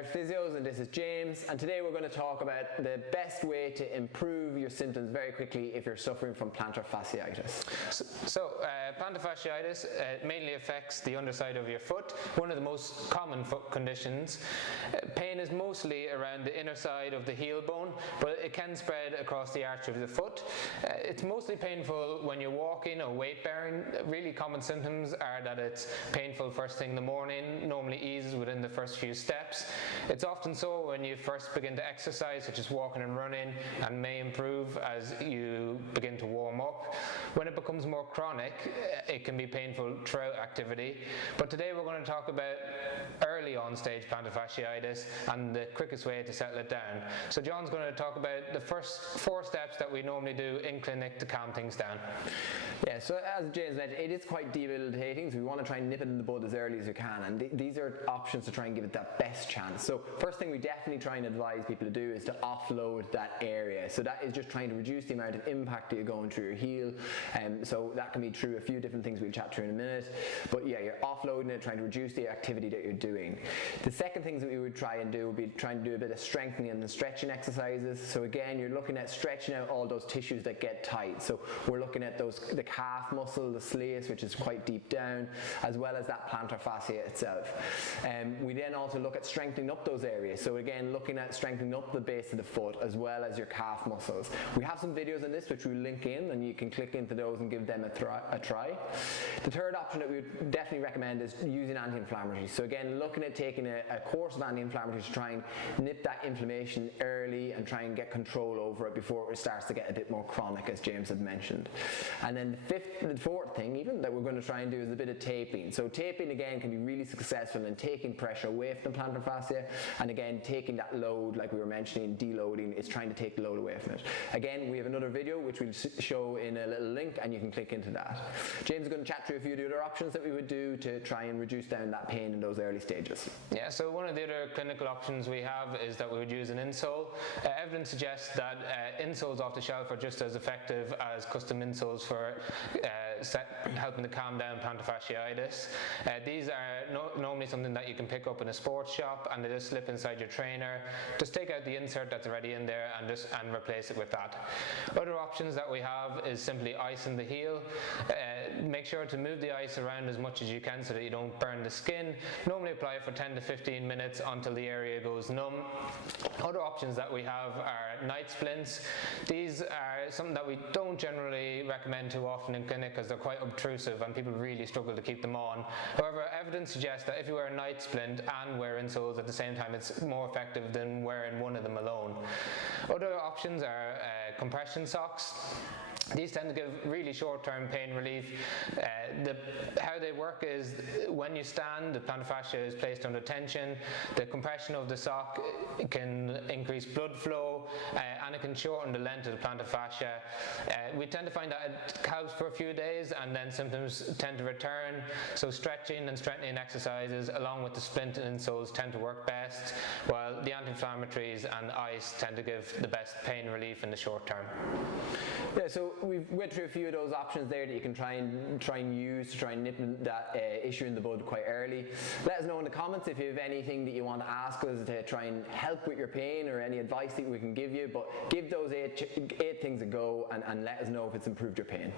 Irish Physios, and this is James, and today we're going to talk about the best way to improve your symptoms very quickly if you're suffering from plantar fasciitis. Plantar fasciitis mainly affects the underside of your foot, one of the most common foot conditions. Pain is mostly around the inner side of the heel bone, but it can spread across the arch of the foot. It's mostly painful when you're walking or weight bearing. Really common symptoms are that it's painful first thing in the morning, normally eases within the first few steps. It's often so when you first begin to exercise, such as walking and running, and may improve as you begin to warm up. When it becomes more chronic, it can be painful throughout activity. But today we're going to talk about early on stage plantar fasciitis and the quickest way to settle it down. So John's going to talk about the first 4 steps that we normally do in clinic to calm things down. Yeah, so as James mentioned, it is quite debilitating, so we want to try and nip it in the bud as early as we can, and these are options to try and give it that best chance. So first thing we definitely try and advise people to do is to offload that area. So that is just trying to reduce the amount of impact that you're going through your heel, so that can be through a few different things we'll chat through in a minute. But yeah, you're offloading it, trying to reduce the activity that you're doing. The second things that we would try and do would be trying to do a bit of strengthening and stretching exercises. So again, you're looking at stretching out all those tissues that get tight. So we're looking at the calf muscle, the soleus, which is quite deep down, as well as that plantar fascia itself. We then also look at strengthening up those areas. So again, looking at strengthening up the base of the foot as well as your calf muscles. We have some videos on this which we'll link in, and you can click into those and give them a try. The third option that we would definitely recommend is using anti-inflammatories. So again, looking at taking a course of anti-inflammatories to try and nip that inflammation early and try and get control over it before it starts to get a bit more chronic, as James had mentioned. And then the fourth thing even that we're going to try and do is a bit of taping. So taping again can be really successful in taking pressure away from the plantar fascia, and again taking that load, like we were mentioning, deloading is trying to take the load away from it. Again, we have another video which we'll show in a little link, and you can click into that. James is going to chat through a few of the other options that we would do to try and reduce down that pain in those early stages. Yeah, so one of the other clinical options we have is that we would use an insole. Evidence suggests that insoles off the shelf are just as effective as custom insoles for helping to calm down plantar fasciitis. These are normally something that you can pick up in a sports shop, and they just slip inside your trainer. Just take out the insert that's already in there and replace it with that. Other options that we have is simply icing the heel. Make sure to move the ice around as much as you can so that you don't burn the skin. Normally apply for 10 to 15 minutes until the area goes numb. Other options that we have are night splints. These are something that we don't generally recommend too often in clinic because they're quite obtrusive and people really struggle to keep them on. However, evidence suggests that if you wear a night splint and wear insoles at the same time, it's more effective than wearing one of them alone. Other options are compression socks. These tend to give really short-term pain relief. How they work is when you stand, the plantar fascia is placed under tension. The compression of the sock can increase blood flow, and it can shorten the length of the plantar fascia. We tend to find that it helps for a few days and then symptoms tend to return. So stretching and strengthening exercises along with the splint and insoles tend to work best, while the anti-inflammatories and ice tend to give the best pain relief in the short term. Yeah, so we've went through a few of those options there that you can try and use to try and nip that issue in the bud quite early. Let us know in the comments if you have anything that you want to ask us to try and help with your pain, or any advice that we can give you. But give those eight things a go and let us know if it's improved your pain.